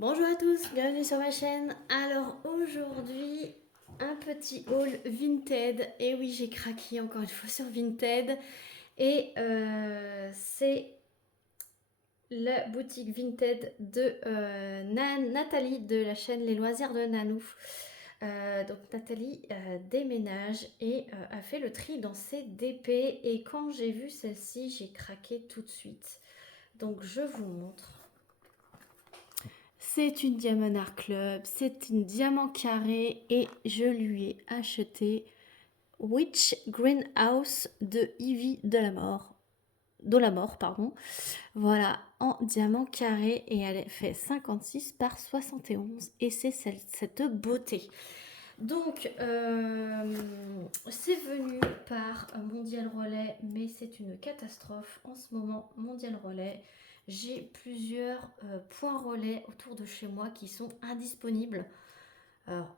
Bonjour à tous, bienvenue sur ma chaîne. Alors aujourd'hui, un petit haul Vinted. Et oui, j'ai craqué encore une fois sur Vinted. Et c'est la boutique Vinted de Nathalie de la chaîne Les Loisirs de Nanou. Donc Nathalie déménage et a fait le tri dans ses DP. Et quand j'ai vu celle-ci, j'ai craqué tout de suite. Donc je vous montre. C'est une Diamond Art Club, c'est une diamant carré et je lui ai acheté Witch Greenhouse de Ivy Delamore, pardon. Voilà, en diamant carré et elle fait 56 par 71 et c'est cette beauté. Donc, c'est venu par Mondial Relais, mais c'est une catastrophe en ce moment. Mondial Relais, j'ai plusieurs points relais autour de chez moi qui sont indisponibles. Alors,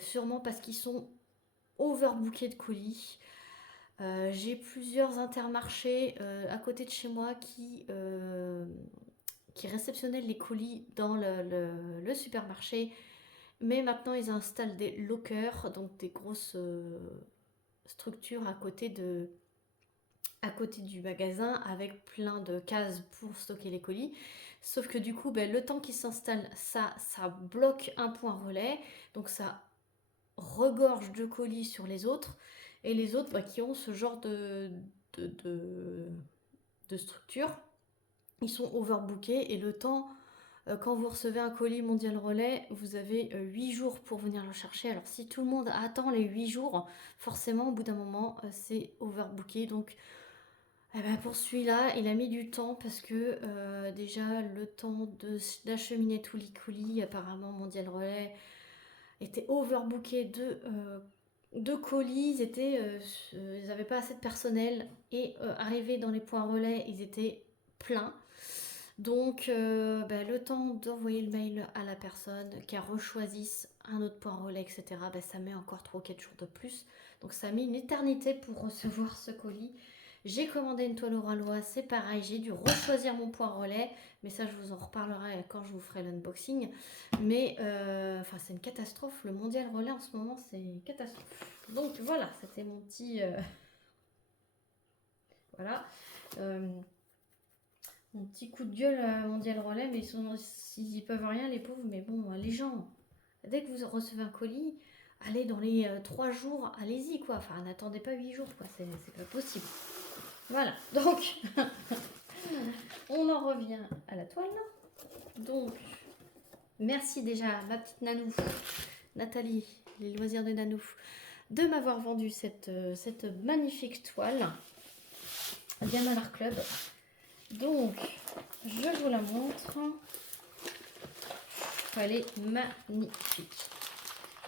sûrement parce qu'ils sont overbookés de colis. J'ai plusieurs intermarchés à côté de chez moi qui réceptionnaient les colis dans le supermarché. Mais maintenant, ils installent des lockers, donc des grosses structures à côté du magasin avec plein de cases pour stocker les colis. Sauf que du coup, le temps qu'ils s'installent, ça bloque un point relais. Donc ça regorge de colis sur les autres. Et les autres qui ont ce genre de, de, de structure, ils sont overbookés et le temps quand vous recevez un colis Mondial Relais, vous avez 8 jours pour venir le chercher. Alors si tout le monde attend les 8 jours, forcément au bout d'un moment c'est overbooké. Donc pour celui-là, il a mis du temps parce que déjà le temps d'acheminer tous les colis, apparemment Mondial Relais était overbooké de colis. Ils n'avaient pas assez de personnel et arrivés dans les points relais, ils étaient pleins. Donc, le temps d'envoyer le mail à la personne, qu'elle rechoisisse un autre point relais, etc., ça met encore 3 ou 4 jours de plus. Donc, ça a mis une éternité pour recevoir ce colis. J'ai commandé une toile Oralois, c'est pareil, j'ai dû rechoisir mon point relais, mais ça, je vous en reparlerai quand je vous ferai l'unboxing. Mais, c'est une catastrophe. Le mondial relais en ce moment, c'est une catastrophe. Donc, voilà, c'était mon petit. Voilà. Euh, Mon petit coup de gueule mondial relais, mais ils y peuvent rien, les pauvres. Mais bon, les gens, dès que vous recevez un colis, allez dans les 3 jours, allez-y quoi. Enfin, n'attendez pas 8 jours quoi, c'est pas possible. Voilà, donc, on en revient à la toile. Donc, merci déjà ma petite Nanou, Nathalie, les loisirs de Nanou, de m'avoir vendu cette magnifique toile. Diamond Art Club. Donc, je vous la montre. Elle est magnifique.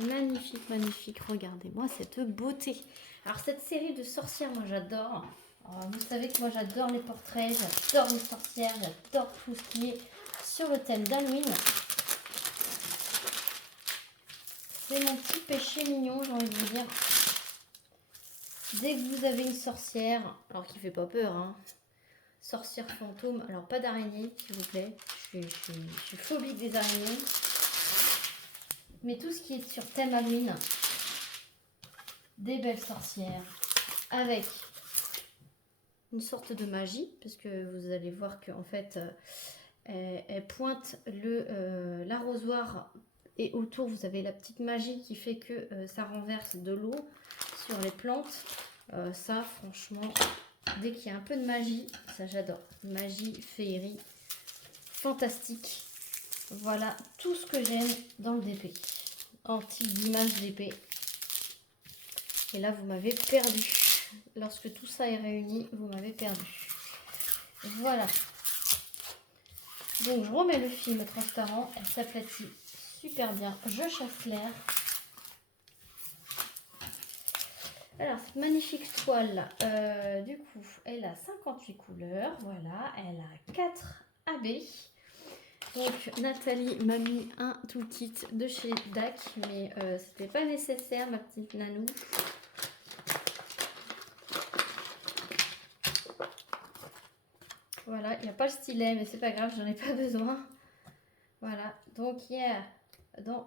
Magnifique, magnifique. Regardez-moi cette beauté. Alors, cette série de sorcières, moi j'adore. Vous savez que moi j'adore les portraits, j'adore les sorcières, j'adore tout ce qui est sur le thème d'Halloween. C'est mon petit péché mignon, j'ai envie de vous dire. Dès que vous avez une sorcière, alors qui fait pas peur, hein, sorcière fantôme, alors pas d'araignée, s'il vous plaît. Je suis phobique des araignées. Mais tout ce qui est sur thème Halloween, des belles sorcières, avec une sorte de magie, parce que vous allez voir qu'en fait, elle pointe l'arrosoir et autour, vous avez la petite magie qui fait que ça renverse de l'eau sur les plantes. Ça, franchement, dès qu'il y a un peu de magie, ça j'adore. Magie, féerie, fantastique. Voilà tout ce que j'aime dans le DP. En type d'image DP. Et là, vous m'avez perdu. Lorsque tout ça est réuni, vous m'avez perdu. Voilà. Donc, je remets le film transparent. Elle s'aplatit super bien. Je chasse l'air. Alors, cette magnifique toile, du coup, elle a 58 couleurs. Voilà, elle a 4 AB. Donc, Nathalie m'a mis un toolkit de chez DAC, mais c'était pas nécessaire, ma petite nanou. Voilà, il n'y a pas le stylet, mais c'est pas grave, j'en ai pas besoin. Voilà, donc il y a dans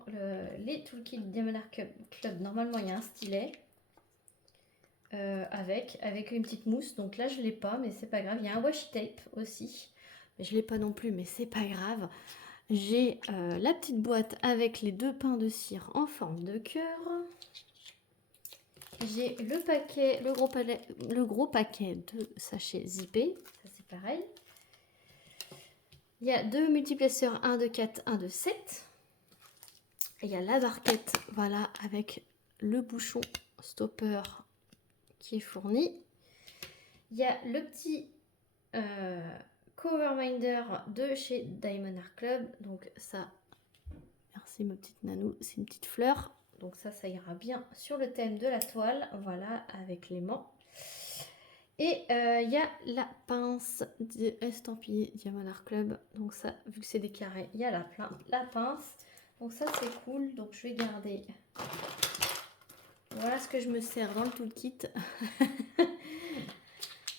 les toolkits Diamond Art Club, normalement il y a un stylet avec une petite mousse. Donc là je ne l'ai pas, mais c'est pas grave. Il y a un washi tape aussi. Je ne l'ai pas non plus, mais c'est pas grave. J'ai la petite boîte avec les 2 pains de cire en forme de cœur. J'ai le paquet, le gros paquet de sachets zippés. Ça c'est pareil. Il y a 2 multiplaceurs, 1 de 4, 1 de 7. Et il y a la barquette, voilà, avec le bouchon stopper qui est fourni. Il y a le petit cover minder de chez Diamond Art Club. Donc ça, merci ma petite nanou, c'est une petite fleur. Donc ça ira bien sur le thème de la toile, voilà, avec l'aimant. Et il y a la pince estampillée Diamond Art Club. Donc ça, vu que c'est des carrés, il y a la pince. Donc ça c'est cool, donc je vais garder. Voilà ce que je me sers dans le toolkit.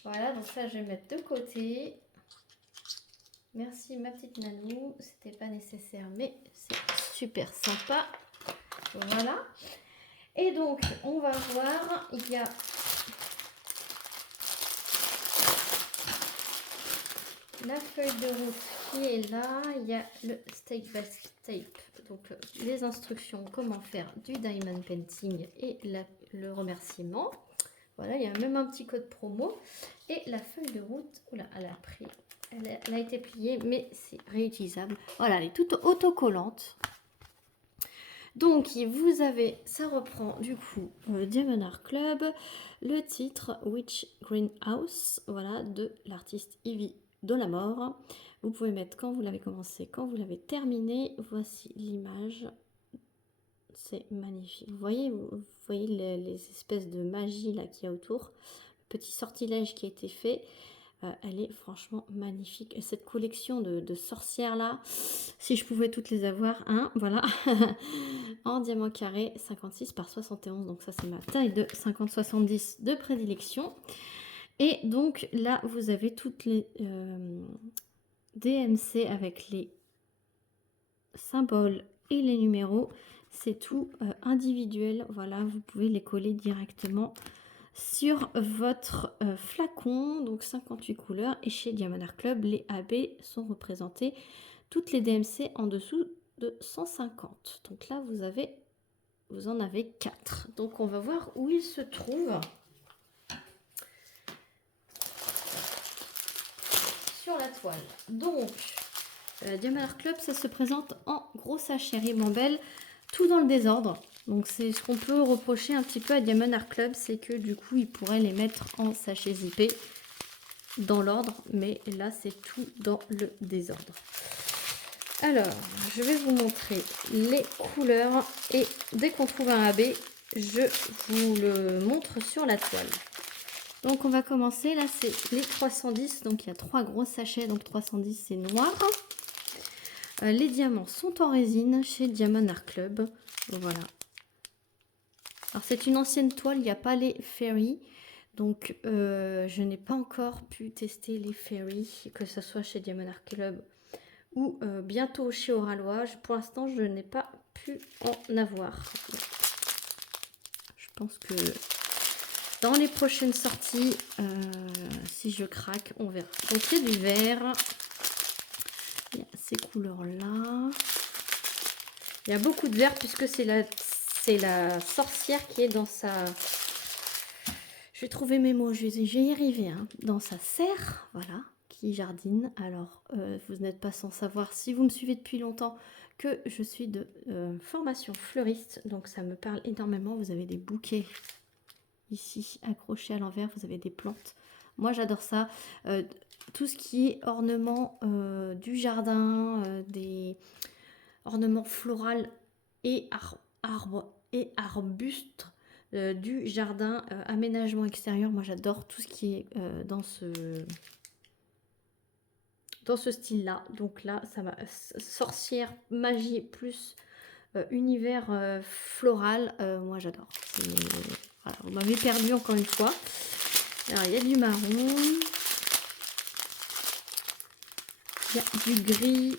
Voilà, donc ça je vais mettre de côté. Merci ma petite nanou, c'était pas nécessaire mais c'est super sympa. Voilà. Et donc on va voir, il y a la feuille de route qui est là, il y a le step by step, donc les instructions comment faire du diamond painting et le remerciement. Voilà, il y a même un petit code promo et la feuille de route. Oula, elle a été pliée, mais c'est réutilisable. Voilà, elle est toute autocollante. Donc vous avez, ça reprend du coup Diamond Art Club, le titre Witch Greenhouse, voilà, de l'artiste Ivy Dolamore. Vous pouvez mettre quand vous l'avez commencé, quand vous l'avez terminé. Voici l'image, c'est magnifique. Vous voyez les espèces de magie là qu'il y a autour, le petit sortilège qui a été fait. Elle est franchement magnifique. Et cette collection de sorcières là, si je pouvais toutes les avoir, hein, voilà, en diamant carré 56 par 71. Donc ça c'est ma taille de 50-70 de prédilection. Et donc là vous avez toutes les DMC avec les symboles et les numéros. C'est tout individuel. Voilà, vous pouvez les coller directement sur votre flacon, donc 58 couleurs. Et chez Diamond Art Club, les AB sont représentés, toutes les DMC en dessous de 150. Donc là, vous en avez 4. Donc on va voir où ils se trouvent sur la toile. Donc, Diamond Art Club, ça se présente en gros sachet ribambelle, tout dans le désordre. Donc c'est ce qu'on peut reprocher un petit peu à Diamond Art Club, c'est que du coup ils pourraient les mettre en sachet zippé dans l'ordre, mais là c'est tout dans le désordre. Alors je vais vous montrer les couleurs et dès qu'on trouve un AB, je vous le montre sur la toile. Donc on va commencer, là c'est les 310, donc il y a 3 gros sachets, donc 310 c'est noir. Les diamants sont en résine chez Diamond Art Club, voilà. Alors c'est une ancienne toile, il n'y a pas les fairy, donc je n'ai pas encore pu tester les fairy, que ce soit chez Diamond Art Club ou bientôt chez Oralois. Pour l'instant je n'ai pas pu en avoir. Je pense que dans les prochaines sorties, si je craque, on verra. Donc il y a du vert, il y a ces couleurs là, il y a beaucoup de vert puisque c'est la sorcière qui est dans sa... Je vais trouver mes mots, je vais y arriver. Hein. Dans sa serre, voilà, qui jardine. Alors, vous n'êtes pas sans savoir, si vous me suivez depuis longtemps, que je suis de formation fleuriste. Donc, ça me parle énormément. Vous avez des bouquets ici accrochés à l'envers. Vous avez des plantes. Moi, j'adore ça. Tout ce qui est ornement du jardin, des ornements floraux et arbres et arbustes du jardin, aménagement extérieur. Moi j'adore tout ce qui est dans ce style là. Donc là ça va sorcière, magie plus univers floral. Moi j'adore. Voilà, vous m'avez perdu encore une fois. Alors il y a du marron, il y a du gris,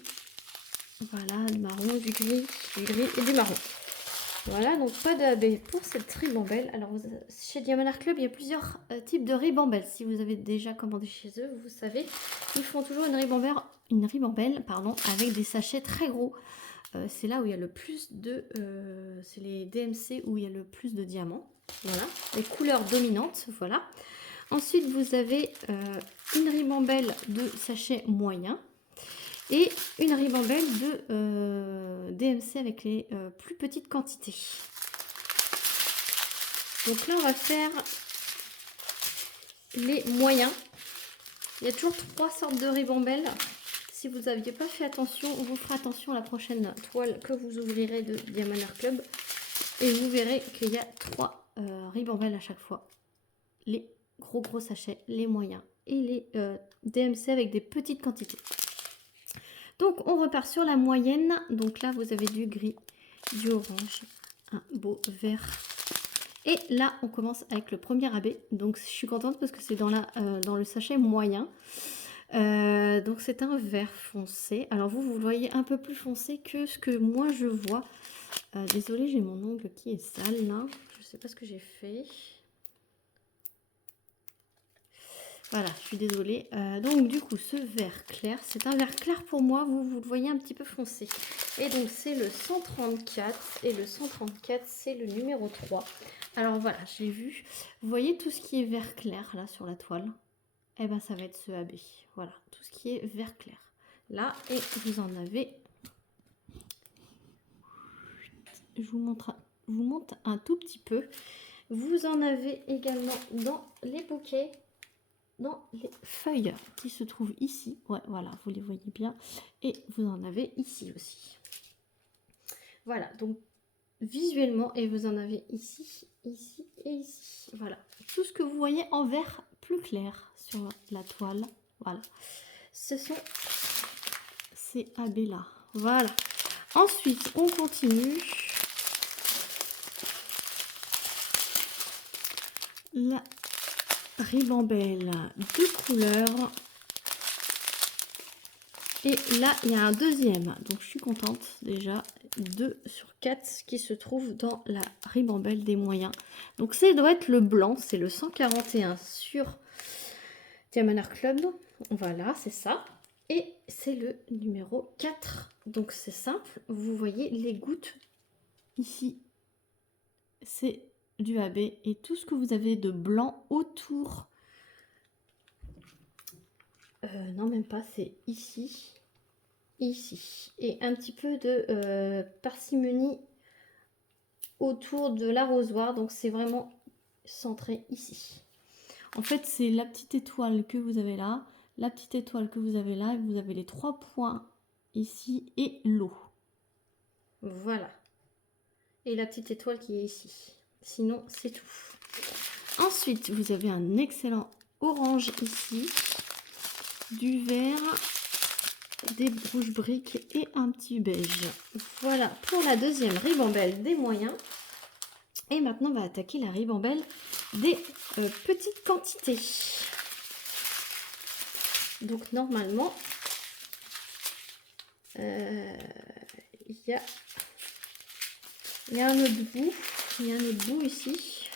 Voilà, du marron, du gris et du marron. Voilà, donc pas de AB pour cette ribambelle. Alors, chez Diamond Art Club, il y a plusieurs types de ribambelles. Si vous avez déjà commandé chez eux, vous savez, ils font toujours une ribambelle pardon, avec des sachets très gros. C'est là où il y a le plus de... c'est les DMC où il y a le plus de diamants. Voilà, les couleurs dominantes, voilà. Ensuite, vous avez une ribambelle de sachet moyen et une ribambelle de DMC avec les plus petites quantités. Donc là, on va faire les moyens. Il y a toujours 3 sortes de ribambelles. Si vous n'aviez pas fait attention, on vous fera attention à la prochaine toile que vous ouvrirez de Diamond Art Club. Et vous verrez qu'il y a 3 ribambelles à chaque fois. Les gros sachets, les moyens et les DMC avec des petites quantités. Donc on repart sur la moyenne. Donc là vous avez du gris, du orange, un beau vert. Et là on commence avec le premier AB. Donc je suis contente parce que c'est dans le sachet moyen. Donc c'est un vert foncé. Alors vous le voyez un peu plus foncé que ce que moi je vois. Désolée, j'ai mon ongle qui est sale là. Je sais pas ce que j'ai fait. Voilà, je suis désolée. Donc du coup, ce vert clair, c'est un vert clair pour moi. Vous le voyez un petit peu foncé. Et donc c'est le 134. Et le 134, c'est le numéro 3. Alors voilà, j'ai vu. Vous voyez tout ce qui est vert clair là sur la toile? Eh ben ça va être ce AB. Voilà, tout ce qui est vert clair. Là, et vous en avez... Je vous montre un tout petit peu. Vous en avez également dans les bouquets, dans les feuilles qui se trouvent ici. Ouais, voilà, vous les voyez bien. Et vous en avez ici aussi. Voilà, donc visuellement, et vous en avez ici, ici et ici. Voilà, tout ce que vous voyez en vert plus clair sur la toile. Voilà, ce sont ces AB là. Voilà. Ensuite, on continue. La ribambelle de couleur. Et là, il y a un deuxième. Donc, je suis contente déjà. 2 sur 4 qui se trouve dans la ribambelle des moyens. Donc, ça doit être le blanc. C'est le 141 sur Diamond Art Club. Voilà, c'est ça. Et c'est le numéro 4. Donc, c'est simple. Vous voyez les gouttes ici. C'est du AB. Et tout ce que vous avez de blanc autour... non, même pas. C'est ici. Ici. Et un petit peu de parcimonie autour de l'arrosoir. Donc, c'est vraiment centré ici. En fait, c'est la petite étoile que vous avez là, la petite étoile que vous avez là, et vous avez les 3 points ici et l'eau. Voilà. Et la petite étoile qui est ici. Sinon, c'est tout. Ensuite, vous avez un excellent orange ici, du vert, des rouges briques et un petit beige. Voilà pour la deuxième ribambelle des moyens. Et maintenant, on va attaquer la ribambelle des petites quantités. Donc, normalement, il y a un autre bout. Il y a un autre bout ici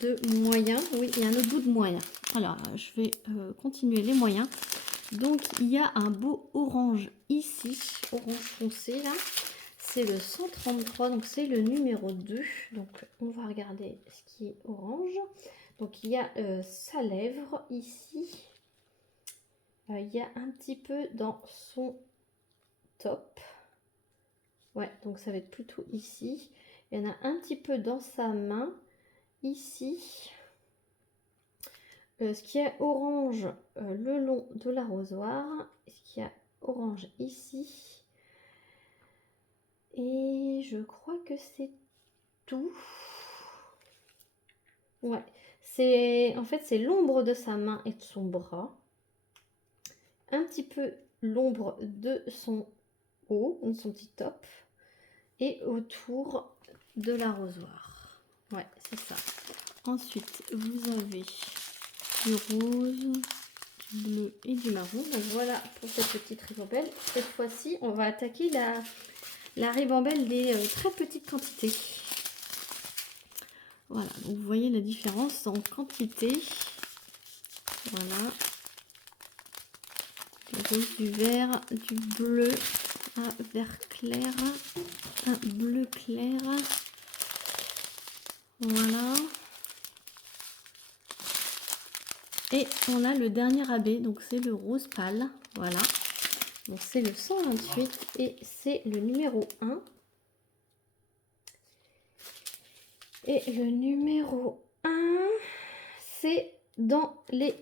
de moyen. Oui, il y a un autre bout de moyen. Alors, je vais continuer les moyens. Donc, il y a un beau orange ici, orange foncé là. C'est le 133, donc c'est le numéro 2. Donc, on va regarder ce qui est orange. Donc, il y a sa lèvre ici. Il y a un petit peu dans son top. Ouais, donc ça va être plutôt ici. Il y en a un petit peu dans sa main, ici. Ce qui est orange le long de l'arrosoir. Ce qui est orange ici. Et je crois que c'est tout. Ouais, en fait c'est l'ombre de sa main et de son bras. Un petit peu l'ombre de son haut, de son petit top. Et autour de l'arrosoir. Ouais, c'est ça. Ensuite, vous avez du rose, bleu et du marron. Donc voilà pour cette petite ribambelle. Cette fois-ci, on va attaquer la ribambelle des très petites quantités. Voilà, donc vous voyez la différence en quantité. Voilà. Du rose, du vert, du bleu, un vert clair, un bleu clair. Voilà. Et on a le dernier AB, donc c'est le rose pâle. Voilà. Donc c'est le 128 et c'est le numéro 1. Et le numéro 1, c'est dans les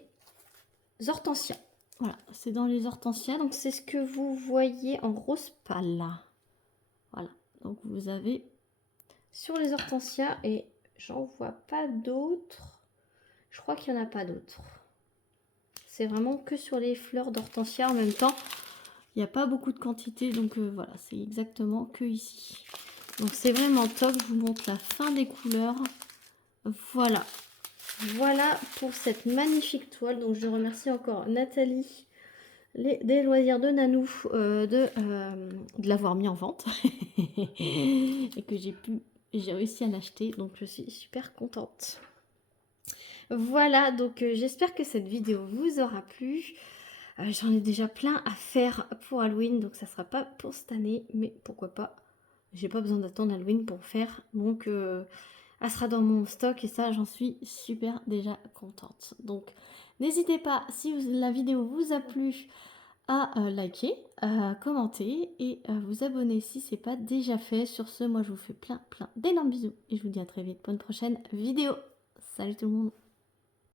hortensias. Voilà, c'est dans les hortensias. Donc c'est ce que vous voyez en rose pâle là. Voilà. Donc vous avez sur les hortensias et j'en vois pas d'autres. Je crois qu'il n'y en a pas d'autres. C'est vraiment que sur les fleurs d'hortensia en même temps. Il n'y a pas beaucoup de quantité, donc voilà, c'est exactement que ici. Donc c'est vraiment top, je vous montre la fin des couleurs. Voilà. Voilà pour cette magnifique toile. Donc je remercie encore Nathalie des loisirs de Nanou de l'avoir mis en vente. Et que j'ai réussi à l'acheter, donc je suis super contente. Voilà, donc j'espère que cette vidéo vous aura plu. J'en ai déjà plein à faire pour Halloween, donc ça sera pas pour cette année, mais pourquoi pas. J'ai pas besoin d'attendre Halloween pour faire, donc elle sera dans mon stock et ça j'en suis super déjà contente. Donc n'hésitez pas, si la vidéo vous a plu, à liker, à commenter et à vous abonner si c'est pas déjà fait. Sur ce, moi je vous fais plein d'énormes bisous et je vous dis à très vite pour une prochaine vidéo. Salut tout le monde!